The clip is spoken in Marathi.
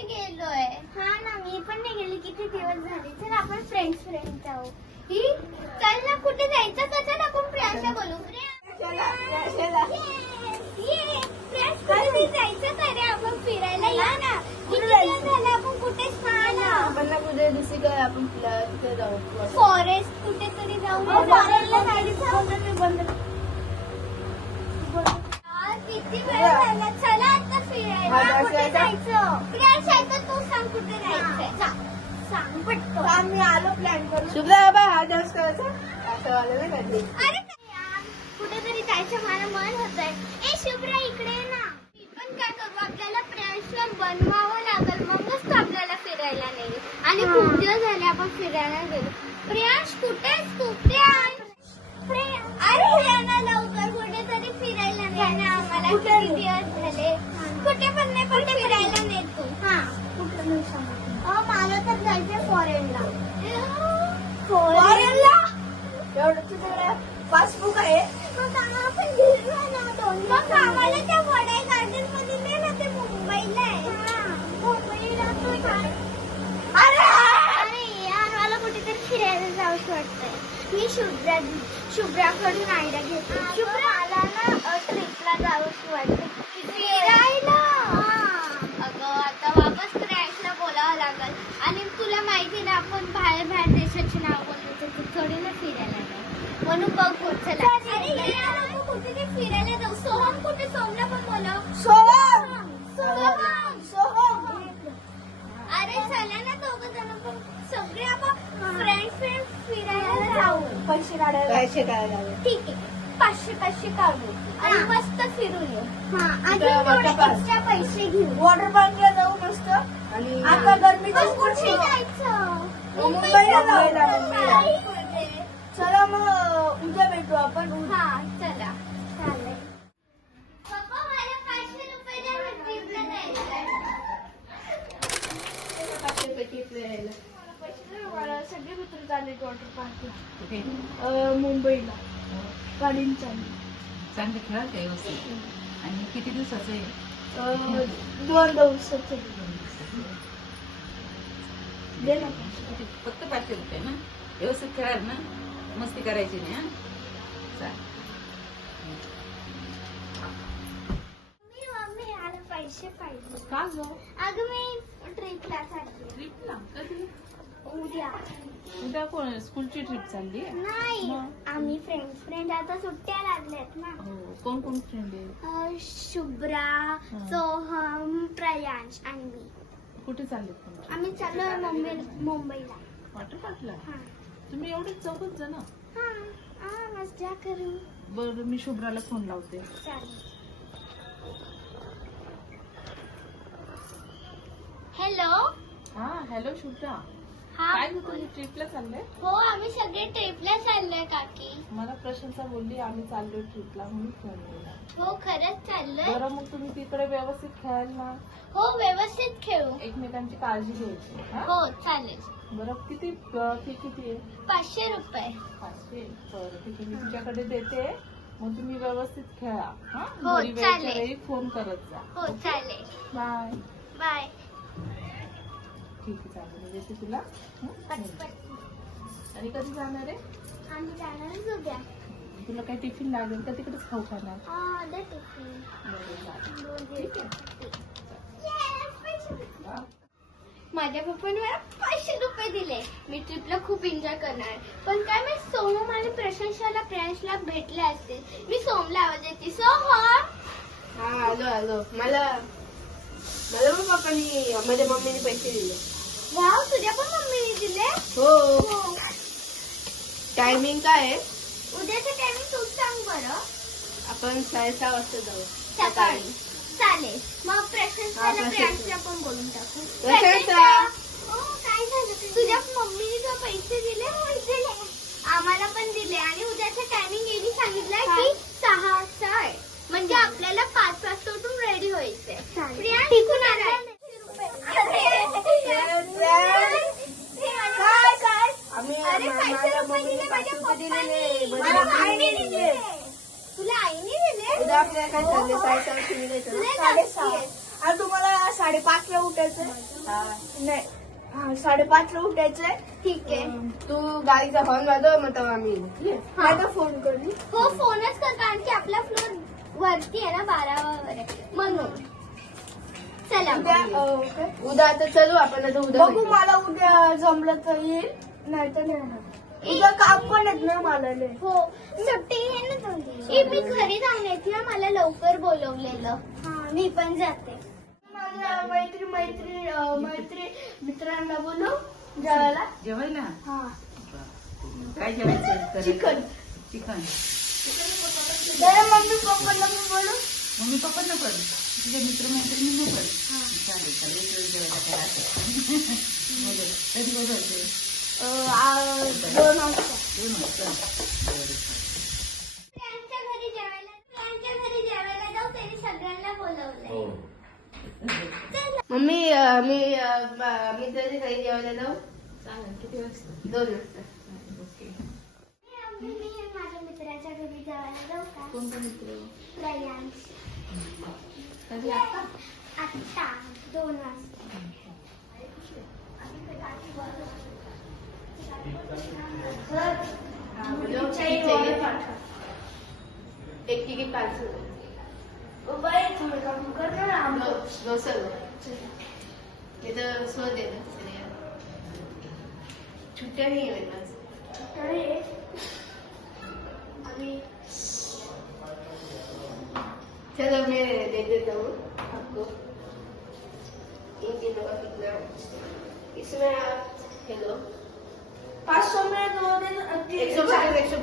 नाही गेलोय. हा ना, मी पण नाही गेली. किती दिवस झाले. चल आपण फ्रेंड जाऊ. ही चल ना, कुठे जायचं का? चल आपण प्रियांशा बोलू. कुठे जायचं का रे? आपण फिरायला या ना. किती दिवस झाले आपण कुठेच नाही ना. आपण ना कुठे दुसरी काय आपण तिथे जाऊ. फॉरेस्ट कुठेतरी जाऊ. फॉरेस्टला जायचं. किती वेळ झाला. चला आता फिरायला. कुठे जायचं? प्रियांशा तू सांग कुठे जायचंय. सांग पटकन. आम्ही आलो प्लॅन करू. शुभ्रा बाबा हा डान्स करायचा असं वाटलं नाही कधी. अरे कुठेतरी जायचं मला मन होतंय. ए शुभ्रा इकडे ना. मी पण काय करू, आपल्याला प्रियांशला बनवावं लागल, मगच तो आपल्याला फिरायला नाही. आणि खूप दिवस झाले आपण फिरायला गेलो. प्रियांश कुठेस तू? अरे या ना लवकर, कुठेतरी फिरायला नाही. आम्हाला किती दिवस झाले. कुठे पण नाही, पण फिरायला नाही तू. हा कुठे नाही सांग. मला तर जायचंय फॉरेनला. फॉरेनला एवढं तुझ्याकडे पासबुक आहे. आपण गेलो ना दोन. मग आम्हाला त्या वडाई गार्डन मध्ये नेलं. ते मुंबईला आहे. मुंबईला तू अरे यार, मला कुठेतरी फिरायला जाऊच वाटतंय. मी शुभ्राकडून आयडिया घेते. शुभ्रा मला ना ट्रिपला जाऊच वाटतं. फिरायला. अगं आता वापस प्रियांशला बोलावं लागल. आणि तुला माहिती ना, आपण बाहेर देशाची नाव बोलतो, थोडी ना फिरायला नाही. म्हणून बघ चला. अरे यार, कुठे ते फिरायला जाऊ. सोहम कुठे? सोहमला पण बोलाव. सोहम. अरे चला ना दोघं जण पण. सगळे आपण फ्रेंड फिरायला जाऊ. पैसे काढायला ठीक आहे. 500 काढू आणि मस्त फिरून येऊ. एक्स्ट्रा पैसे घेऊ. वॉटर पार्कला जाऊ मस्त. आणि आता गरमीच्या कुठे जायचं? मुंबईला जाऊ. चला मग उद्या भेटू आपण. हा चला. चालेल. पप्पा मला 500 रुपये द्या. मी ट्रिपला जायचंय. सगळे मित्र चालले वॉटर पार्कला. मुंबईला गाडीन चांगले खेळा काय व्यवस्थित. आणि किती दिवसाचं आहे? 2 दिवसाचे. दे ना. फक्त 500 रुपये ना. व्यवस्थित खेळाल ना, मस्ती करायची नाही. मम्मी मला पैसे पाहिजे. का गो? अगं मी ट्रिपला चालली. ट्रिपला कधी? उद्या. उद्या कोण स्कूलची ट्रिप चालली? नाही, आम्ही फ्रेंड आता सुट्ट्या लागल्यात ना. कोण फ्रेंड आहे? शुभ्रा, सोहम, प्रियांश आणि मी. कुठे चालले तुम्ही? आम्ही चाललोय मुंबईला. वॉटर पार्कला? हा. तुम्ही एवढे चौकच जण? हा मजा करू. बरं, मी शुभ्राला फोन लावते. चालेल. हॅलो. हा हॅलो शुभ्रा. हा काय तुम्ही ट्रिपला चाललंय? हो, आम्ही सगळे ट्रिपला चाललोय काकी. मला प्रशंसा बोलली आम्ही चाललोय ट्रिपला म्हणून फोन केला. हो खरंच चाललोय. बरं, मग तुम्ही तिकडे व्यवस्थित खेळाल ना? हो व्यवस्थित खेळू. एकमेकांची काळजी घ्यायची. हो चालेल. बरं, किती फी किती आहे? 500 रुपये. 500. बरं ठीक आहे, मी तुझ्याकडे देते. मग तुम्ही व्यवस्थित खेळा. हा, हो, घरी चालेल. वेळच्या वेळी फोन करत जा. हो चालेल. बाय. बाय. ठीक आहे, चालेल. देते तुला. आणि कधी जाणार आहे? आम्ही जाणारच उद्या. तुला काही टिफिन लागेल का तिकडेच खाऊ खाणार? दे टिफिन. ठीक आहे. माझ्या पप्पाने मला 500 रुपये दिले. मी ट्रिपला खूप एन्जॉय करणार. पण काय मी सोहम आणि प्रशंसाला प्रियांशला भेटले असते. मी सोहमला आवाज देते. सोहम. हा आलो. मला पण पप्पानी माझ्या मम्मीने पैसे दिले. वाव, तुझ्या पण मम्मीने दिले? हो. टायमिंग काय आहे? उद्याचं टायमिंग तूच सांग बरं. आपण 6:30 वाजता जाऊ. सकाळी. चालेल. मग प्रशंसाला प्रियांशला पण बोलून टाकू. प्रशंसा. काय झालं? तुझ्या मम्मीने जो पैसे दिले दिले. आम्हाला पण दिले. आणि उद्याचं टायमिंग यांनी सांगितलं की 6 वाजता आहे. म्हणजे आपल्याला 5 वाजता उठून रेडी व्हायचंय. प्रियांश टिकून आलाय. आम्ही 500 रुपये दिले माझ्या पप्पाने. तुला आईने दिले? उद्या आपल्याला काय चाललंय? 6:30 तुला 6:30. आणि तुम्हाला 5:30ला उठायचंय. हा. नाही, 5:30ला उठायचंय. ठीक आहे. तू गाडीचा हॉर्न वाजव मग तेव्हा आम्ही येऊ. नाही तर फोन करू. हो, फोनच कर, कारण की आपला फ्लोर वरती आहे ना 12वर आहे. म्हणून चला उद्या, काय? उद्या आता चलू आपण आता उद्या बघू, भेटू. मला उद्या जमलं तर येईल, नाही तर नाही येणार. उद्या काम पण येत ना मला लय. हो, सुट्टी आहे ना तुमची. मी घरी जाऊन येते ना, मला लवकर बोलवलेलं. हा, मी पण जाते. माझ्या मैत्री मित्रांना बोलू जेवायला. जेवायला हा, काय जेवायचं? चिकन. चिकन. जरा मम्मी पप्पांना पण बोलू. मम्मी पप्पांना पण तुझ्या मित्रमैत्रिणींना पण. चालेल चालेल, एक वेळ जेवायला करा. कधी बघायचं? 2 वाजता. 2 वाजता. बरं. त्यांच्या घरी जेवायला जाऊ, त्यांनी सगळ्यांना बोलवलंय. मम्मी मी तुझ्या घरी जेवायला जाऊ. चालेल, किती वाजता? 2 वाजता. ओके. मी माझ्या मित्राच्या घरी जेवायला जाऊ का? कोणता मित्र? प्रयांश. कधी आता? आत्ता 2 वाजता. एक तिकीट 500 रुपये. तुम्ही काम करणार ना. डोसा इथं स्व दे ना. छुट्ट्या नाही आहे माझं. चलो मैं दे देता हूँ आपको 3 किलो का कितना इसमें आप हेलो 500 में 2 दिन 125